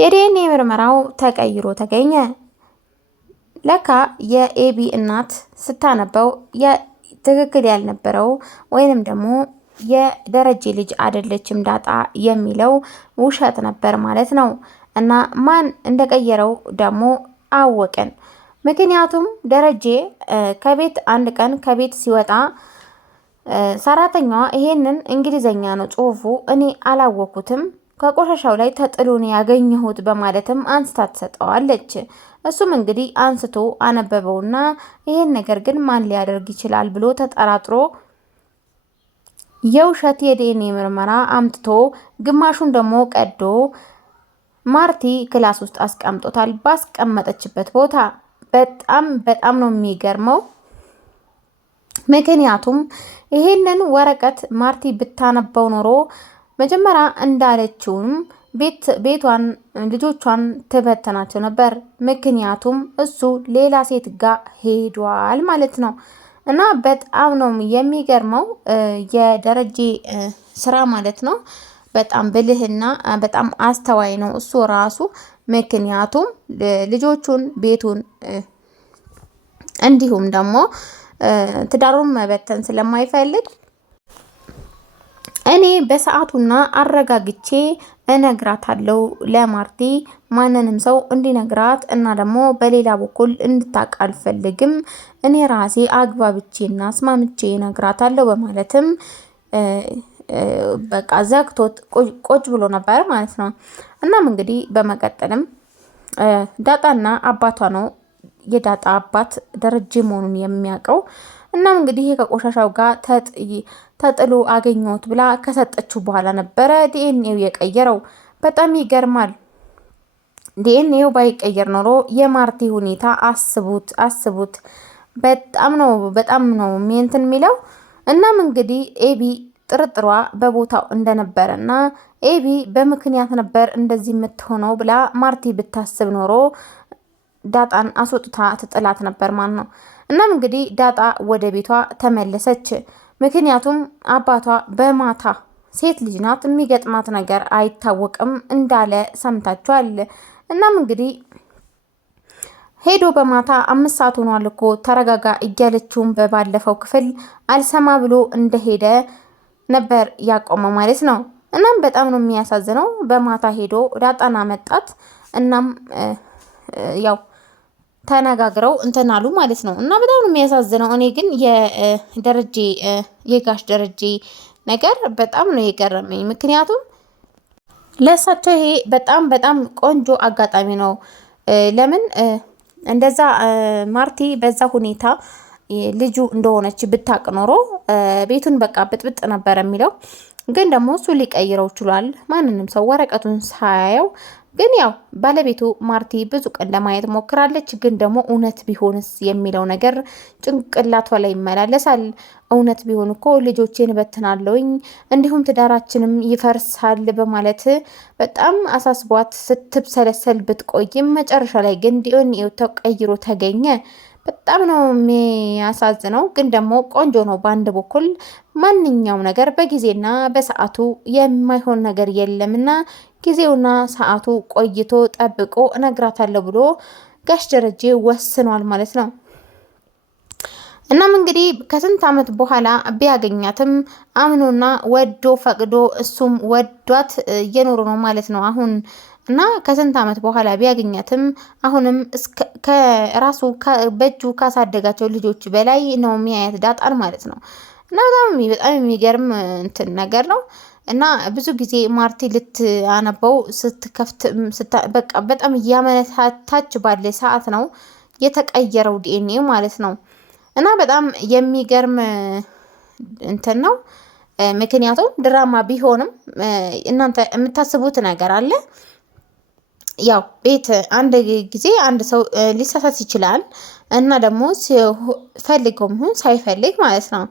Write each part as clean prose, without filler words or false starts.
የዲኤንኤ ምርመራው ተቀይሮ ተገኘ። ለካ የኤቢ እናት ስታነበው ትክክል ያልነበረው ወይንም ደግሞ የደረጀ ልጅ አይደለችም ዳጣ የሚለው ውሸት ነበር ማለት ነው። እና ማን እንደቀየረው ደግሞ አወቅን። ምክንያቱም ደረጀ ከቤት አንድ ቀን ከቤት ሲወጣ ሰራተኛዋ ይሄንን እንግሊዘኛ ነው ጽሁፉ፣ እኔ አላወኩትም ከቆሻሻው ላይ ተጥሎ ነው ያገኘሁት በማለትም አንስታ ትሰጠዋለች። እሱም እንግዲህ አንስቶ አነበበውና ይሄን ነገር ግን ማን ሊያደርግ ይችላል ብሎ ተጠራጥሮ የውሸት የዲኤንኤ ምርመራ አምጥቶ ግማሹን ደግሞ ቀዶ ማርቲ ክላስ ውስጥ አስቀምጦታል። ባስቀመጠችበት ቦታ በጣም ነው የሚገርመው። ምክንያቱም ይሄንን ወረቀት ማርቲ ብታነበው ኖሮ መጀመሪያ እንዳለችውም ቤቷን ልጆቿን ትበተናቸው ነበር። ምክንያቱም እሱ ሌላ ሴት ጋር ሄዷል ማለት ነው። እና በጣም ነው የሚገርመው የደረጀ ስራ ማለት ነው። በጣም ብልህና በጣም አስተዋይ ነው እሱ ራሱ። ምክንያቱም ልጆቹን ቤቱን እንዲሁም ደግሞ ትዳሩን መበተን ስለማይፈልግ እኔ በሰዓቱና አረጋግቼ እነግራታለሁ ለማርቲ፣ ማንንም ሰው እንዲነግራት እና ደግሞ በሌላ በኩል እንድታውቅ አልፈልግም፣ እኔ ራሴ አግባብቼና አስማምቼ እነግራታለሁ በማለትም በቃ ዘግቶት ቆጭ ብሎ ነበር ማለት ነው። እናም እንግዲህ በመቀጠልም ዳጣና አባቷ ነው የዳጣ አባት ደረጀ መሆኑን የሚያውቀው። እናም እንግዲህ ከቆሻሻው ጋር ተጥሎ አገኘሁት ብላ ከሰጠችው በኋላ ነበረ ዲኤንኤው የቀየረው። በጣም ይገርማል። ዲኤንኤው ባይቀየር ኖሮ የማርቲ ሁኔታ አስቡት። በጣም ነው እንትን የሚለው። እናም እንግዲህ ኤቢ ጥርጥሯ በቦታው እንደነበረ እና ኤቢ በምክንያት ነበር እንደዚህ የምትሆነው ብላ ማርቲ ብታስብ ኖሮ ዳጣን አስወጥታ ትጥላት ነበር ማለት ነው። እናም እንግዲህ ዳጣ ወደ ቤቷ ተመለሰች። ምክንያቱም አባቷ በማታ ሴት ልጅ ናት የሚገጥማት ነገር አይታወቅም እንዳለ ሰምታችኋል። እናም እንግዲህ ሄዶ በማታ 5 ሰዓት ሆኗል እኮ ተረጋጋ እያለችውም በባለፈው ክፍል አልሰማ ብሎ እንደሄደ ነበር ያቆመው ማለት ነው። እናም በጣም ነው የሚያሳዝነው። በማታ ሄዶ ዳጣና መጣት። እናም ያው ተነጋግረው እንትን አሉ ማለት ነው። እና በጣም ነው የሚያሳዝነው። እኔ ግን የጋሽ ደረጀ ነገር በጣም ነው የገረመኝ። ምክንያቱም ለእሳቸው ይሄ በጣም ቆንጆ አጋጣሚ ነው። ለምን እንደዛ ማርቲ በዛ ሁኔታ ልጁ እንደሆነች ብታቅ ኖሮ ቤቱን በቃ ብጥብጥ ነበር የሚለው። ግን ደግሞ እሱ ሊቀይረው ችሏል። ማንንም ሰው ወረቀቱን ሳያየው ግን ያው ባለቤቱ ማርቲ ብዙ ቀን ለማየት ሞክራለች። ግን ደግሞ እውነት ቢሆንስ የሚለው ነገር ጭንቅላቷ ላይ ይመላለሳል። እውነት ቢሆን እኮ ልጆቼን በትናለውኝ እንዲሁም ትዳራችንም ይፈርሳል በማለት በጣም አሳስቧት ስትብሰለሰል ብትቆይም መጨረሻ ላይ ግን ዲኤንኤው ተቀይሮ ተገኘ። በጣም ነው የሚያሳዝነው። ግን ደግሞ ቆንጆ ነው። በአንድ በኩል ማንኛውም ነገር በጊዜና በሰዓቱ የማይሆን ነገር የለምና ጊዜውና ሰዓቱ ቆይቶ ጠብቆ እነግራታለሁ ብሎ ጋሽ ደረጀ ወስኗል ማለት ነው። እናም እንግዲህ ከስንት ዓመት በኋላ ቢያገኛትም አምኖና ወዶ ፈቅዶ እሱም ወዷት እየኖሩ ነው ማለት ነው አሁን። እና ከስንት ዓመት በኋላ ቢያገኛትም አሁንም ከራሱ በእጁ ካሳደጋቸው ልጆች በላይ ነው የሚያያት ዳጣን ማለት ነው። እና በጣም የሚገርም እንትን ነገር ነው። እና ብዙ ጊዜ ማርቲ ልታነበው ስትከፍት በቃ በጣም እያመነታች ባለ ሰዓት ነው የተቀየረው ዲኤንኤ ማለት ነው። እና በጣም የሚገርም እንትን ነው። ምክንያቱም ድራማ ቢሆንም እናንተ የምታስቡት ነገር አለ። ያው ቤት አንድ ጊዜ አንድ ሰው ሊሳሳት ይችላል እና ደግሞ ፈልገውም ይሁን ሳይፈልግ ማለት ነው።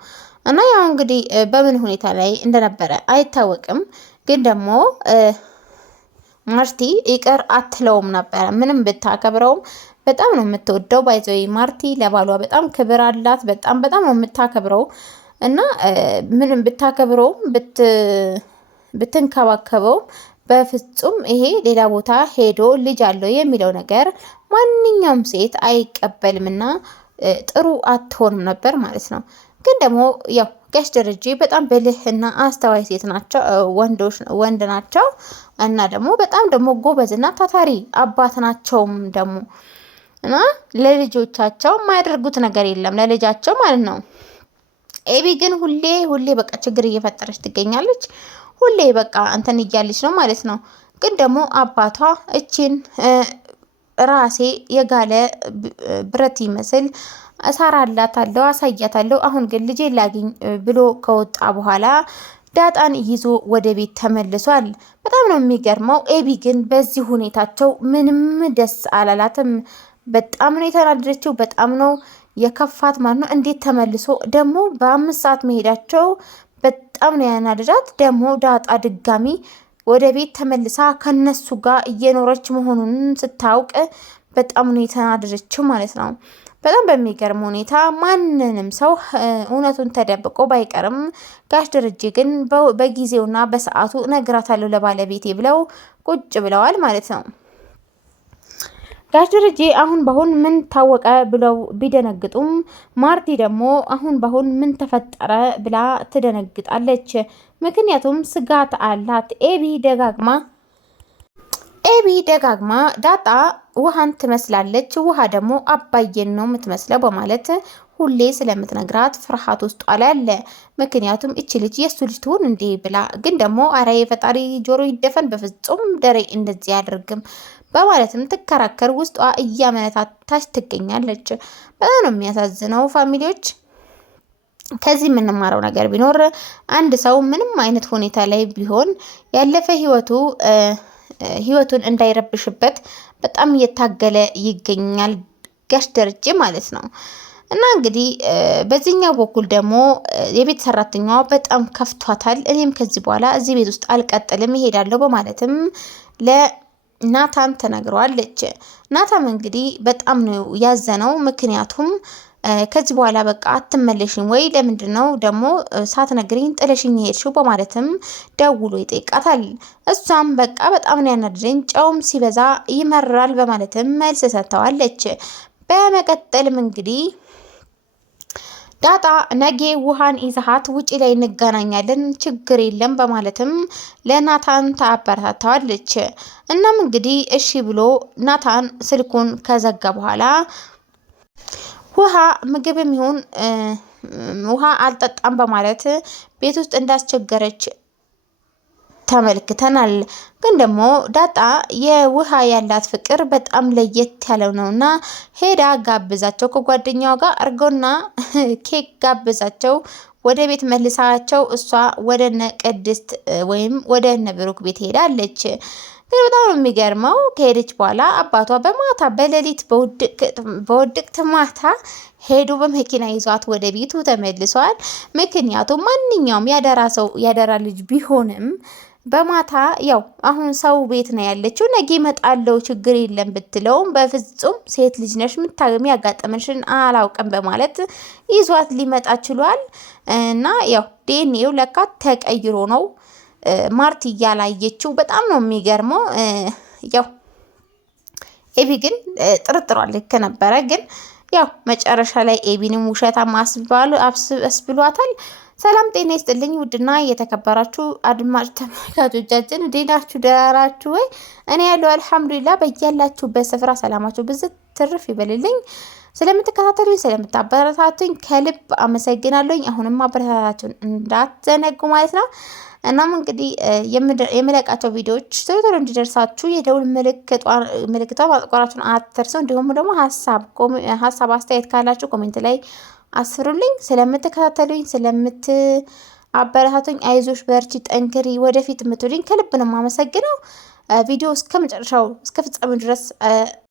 እና ያው እንግዲህ በምን ሁኔታ ላይ እንደነበረ አይታወቅም። ግን ደግሞ ማርቲ ይቅር አትለውም ነበረ። ምንም ብታከብረውም በጣም ነው የምትወደው። ባይዘይ ማርቲ ለባሏ በጣም ክብር አላት። በጣም ነው የምታከብረው እና ምንም ብታከብረውም ብትንከባከበውም በፍጹም ይሄ ሌላ ቦታ ሄዶ ልጅ አለው የሚለው ነገር ማንኛውም ሴት አይቀበልምና ጥሩ አትሆንም ነበር ማለት ነው። ግን ደግሞ ያው ጋሽ ደረጀ በጣም ብልህና አስተዋይ ሴት ናቸው፣ ወንድ ናቸው እና ደግሞ በጣም ደግሞ ጎበዝና ታታሪ አባት ናቸውም ደግሞ እና ለልጆቻቸው የማያደርጉት ነገር የለም ለልጃቸው ማለት ነው። ኤቢ ግን ሁሌ በቃ ችግር እየፈጠረች ትገኛለች። ሁሌ በቃ እንትን እያለች ነው ማለት ነው። ግን ደግሞ አባቷ እቺን ራሴ የጋለ ብረት ይመስል እሰራላታለሁ፣ አሳያታለሁ። አሁን ግን ልጄ ላግኝ ብሎ ከወጣ በኋላ ዳጣን ይዞ ወደ ቤት ተመልሷል። በጣም ነው የሚገርመው። ኤቢ ግን በዚህ ሁኔታቸው ምንም ደስ አላላትም። በጣም ነው የተናደደችው። በጣም ነው የከፋት ማለት ነው። እንዴት ተመልሶ ደግሞ በ5 ሰዓት መሄዳቸው በጣም ነው ያናደዳት። ደግሞ ዳጣ ድጋሚ ወደ ቤት ተመልሳ ከነሱ ጋር እየኖረች መሆኑን ስታውቅ በጣም ነው የተናደደችው ማለት ነው። በጣም በሚገርም ሁኔታ ማንንም ሰው እውነቱን ተደብቆ ባይቀርም ጋሽ ደረጀ ግን በጊዜውና በሰዓቱ እነግራታለሁ ለባለቤቴ ብለው ቁጭ ብለዋል ማለት ነው። ጋሽ ደረጀ አሁን በአሁን ምን ታወቀ ብለው ቢደነግጡም ማርቲ ደግሞ አሁን በአሁን ምን ተፈጠረ ብላ ትደነግጣለች። ምክንያቱም ስጋት አላት። ኤቢ ደጋግማ ዳጣ ውሃን ትመስላለች፣ ውሃ ደግሞ አባዬን ነው የምትመስለው በማለት ሁሌ ስለምትነግራት ፍርሃት ውስጧ ላይ አለ። ምክንያቱም እቺ ልጅ የእሱ ልጅ ትሆን እንዴ ብላ ግን ደግሞ አረ የፈጣሪ ጆሮ ይደፈን፣ በፍጹም ደሬ እንደዚህ አያደርግም በማለትም ትከራከር ውስጧ እያመነታታች ትገኛለች። በጣም ነው የሚያሳዝነው ፋሚሊዎች። ከዚህ የምንማረው ነገር ቢኖር አንድ ሰው ምንም አይነት ሁኔታ ላይ ቢሆን ያለፈ ህይወቱን እንዳይረብሽበት በጣም እየታገለ ይገኛል ጋሽ ደረጀ ማለት ነው። እና እንግዲህ በዚህኛው በኩል ደግሞ የቤት ሰራተኛዋ በጣም ከፍቷታል። እኔም ከዚህ በኋላ እዚህ ቤት ውስጥ አልቀጥልም እሄዳለሁ በማለትም ናታን ተነግሯለች። ናታም እንግዲህ በጣም ነው ያዘነው። ምክንያቱም ከዚህ በኋላ በቃ አትመለሽም ወይ? ለምንድን ነው ደግሞ ሳትነግሪኝ ጥለሽኝ ሄድሽው? በማለትም ደውሎ ይጠይቃታል። እሷም በቃ በጣም ነው ያናደደኝ፣ ጨውም ሲበዛ ይመራል በማለትም መልስ ሰጥተዋለች። በመቀጠልም እንግዲህ ዳጣ ነጌ ውሃን ይዛሃት ውጪ ላይ እንገናኛለን ችግር የለም በማለትም ለናታን ታበረታታዋለች። እናም እንግዲህ እሺ ብሎ ናታን ስልኩን ከዘጋ በኋላ ውሃ ምግብም ይሁን ውሃ አልጠጣም በማለት ቤት ውስጥ እንዳስቸገረች ተመልክተናል። ግን ደግሞ ዳጣ የውሃ ያላት ፍቅር በጣም ለየት ያለው ነውና ሄዳ ጋብዛቸው ከጓደኛዋ ጋር እርጎና ኬክ ጋብዛቸው ወደ ቤት መልሳቸው እሷ ወደ እነ ቅድስት ወይም ወደ እነ ብሩክ ቤት ሄዳለች። ግን በጣም የሚገርመው ከሄደች በኋላ አባቷ በማታ በሌሊት በውድቅት ማታ ሄዶ በመኪና ይዟት ወደ ቤቱ ተመልሷል። ምክንያቱም ማንኛውም ያደራ ልጅ ቢሆንም በማታ ያው አሁን ሰው ቤት ነው ያለችው፣ ነገ እመጣለሁ ችግር የለም ብትለውም በፍጹም ሴት ልጅ ነሽ ያጋጠመሽን አላውቅም በማለት ይዟት ሊመጣ ችሏል። እና ያው ዲኤንኤው ለካ ተቀይሮ ነው ማርቲ እያላየችው። በጣም ነው የሚገርመው። ያው ኤቢ ግን ጥርጥሯ ልክ ነበረ። ግን ያው መጨረሻ ላይ ኤቢንም ውሸታም አስብሏታል። ሰላም ጤና ይስጥልኝ ውድና የተከበራችሁ አድማጭ ተመልካቾቻችን እንዴት ናችሁ? ደህና ናችሁ ወይ? እኔ ያለው አልሐምዱሊላህ። በያላችሁበት ስፍራ ሰላማችሁ ብዝት ትርፍ ይበልልኝ። ስለምትከታተሉኝ ስለምታበረታቱኝ ከልብ አመሰግናለሁኝ። አሁንም ማበረታታችሁን እንዳትዘነጉ ማለት ነው። እናም እንግዲህ የምለቃቸው ቪዲዮዎች ቶሎ እንዲደርሳችሁ የደውል ምልክቷ ማጥቆራችሁን አትርሱ። እንዲሁም ደግሞ ሀሳብ አስተያየት ካላችሁ ኮሜንት ላይ አስፍሩልኝ። ስለምትከታተሉኝ ስለምትአበረታቱኝ አይዞሽ በርቺ ጠንክሪ ወደፊት የምትሉኝ ከልብ ነው የማመሰግነው። ቪዲዮ እስከ መጨረሻው እስከ ፍጻሜው ድረስ